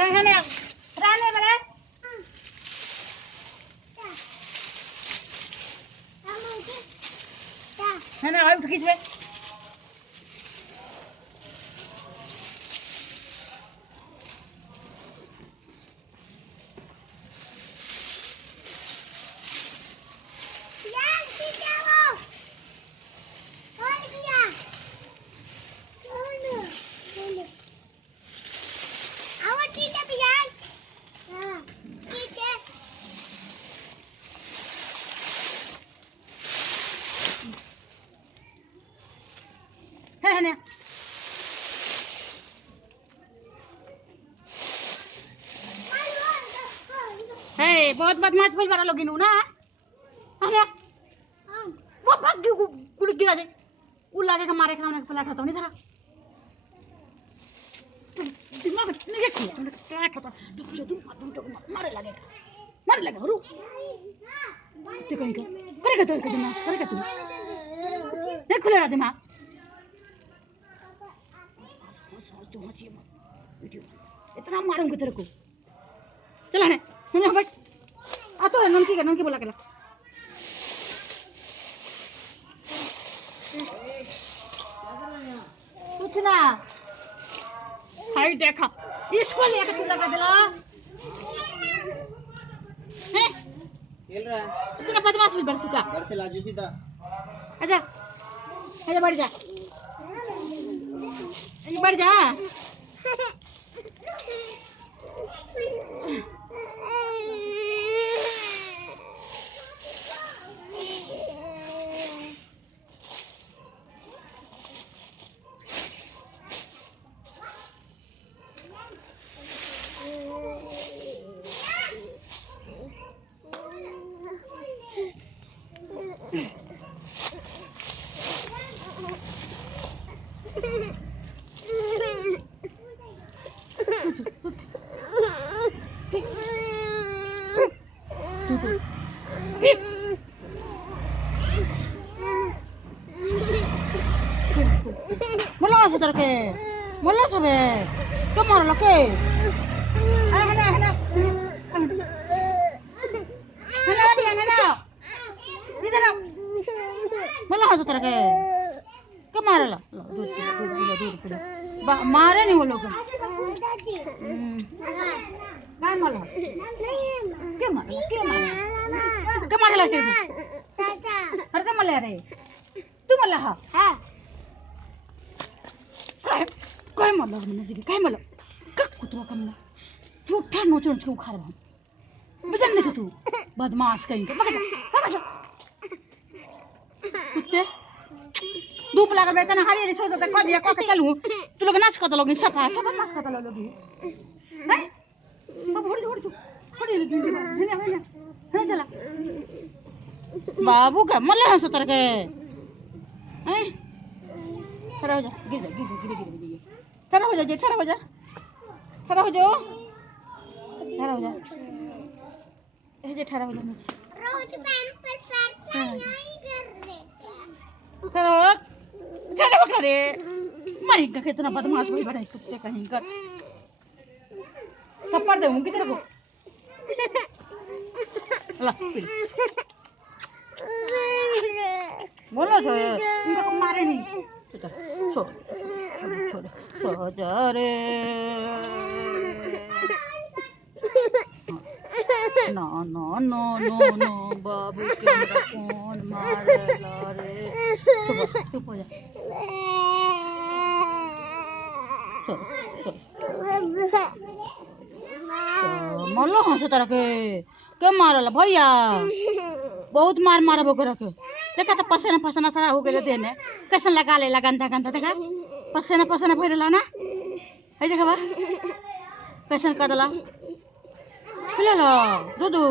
Rahane, Rahane bere. Hane, ay uठ खींच बे. Hane. Hey, बहुत बदमाश भाई बारा लोग इनू ना. Hane. वो भाग क्यों कुल गिरा दे. उल्ला के मारे खाने के पलाटा तो नहीं था. दिमाग नहीं है तुमने क्या खाता तुम मारे लगेगा रू ते कहीं का करेगा तो दिमाग करेगा तू नहीं खुलेगा दिमाग जो मची वीडियो इतना मारूंगी तेरे को चला ने यहाँ बैठ आ तो है नमकी बोला के कुछ ना हाई देखा इसको लेकर तू लगा दिला हैं खेल रहा है इतना बदमाश भी बन चुका घर से लाजू सीधा आजा बढ़ जा Mula saudara ke, mula sabe, kemana lo ke? Hana, इधर आओ, mula saudara ke, kemana lo? Dud, मारे नहीं वो लोग. क्या मारा? क्या मारा लगे तू? हर क्या मारा रे? तू मारा हाँ? काय मारा मैंने देखी काय मारा? कब कुतरा कमला? तू ठहर नोचन छू खा रहा हूँ. बचन नहीं तू बदमाश कहीं का बगैर कुत्ते धूप लगा बैठा ना हरी सोच सकता कर दिया कॉके चलूं तू लोग नाच करता लोग सफा नाच करता लोग हैं अब होड़ी लगी है चला बाबू का मल्ला हंसो तर के हैं खड़ा हो जा गिर खड़ा हो जा ये ठहरा हो जा नीचे रोज पैंपर पैर यही कर रहे चलो बकरा रे मारी का कितना बदमाश भाई बने कुत्ते कहीं का थप्पड़ दूंगी तेरे को ला बोलो तो इनको को मारे नहीं छोड़ रे नो बाबू के मेरा कौन मारेला रे चुप हो जा मल्लो हंसो तरह के क्या मारला भैया बहुत मार मारबो करे के देखा तो पसीना पसीना सारा हो गेले देह में कैसन लगा ले गंदा गंदा देखा पसीना पसीना भरला ना है देखा बा कैसन कदला ले लो दूधू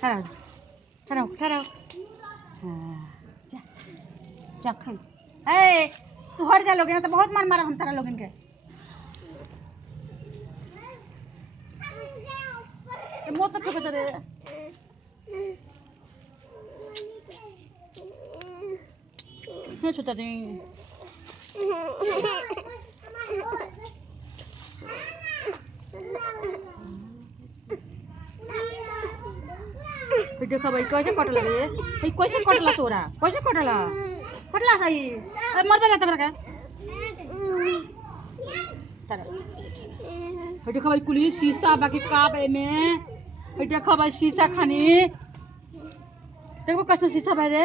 ठहराओ ठहराओ जा जा खा ए तू हट जा लोगे ना तो बहुत मार मारा हम तारा लोगन के मौत तो ठोके रे नहीं छूता दे देखा भाई कैसे कटला रे भाई कैसे कटला तोरा कैसे कटला कटला सही अरे मर बेला तबरा का तारा देखा भाई कुली शीशा बाकी काब में देखा भाई शीशा खानी देखो कैसे शीशा भाई रे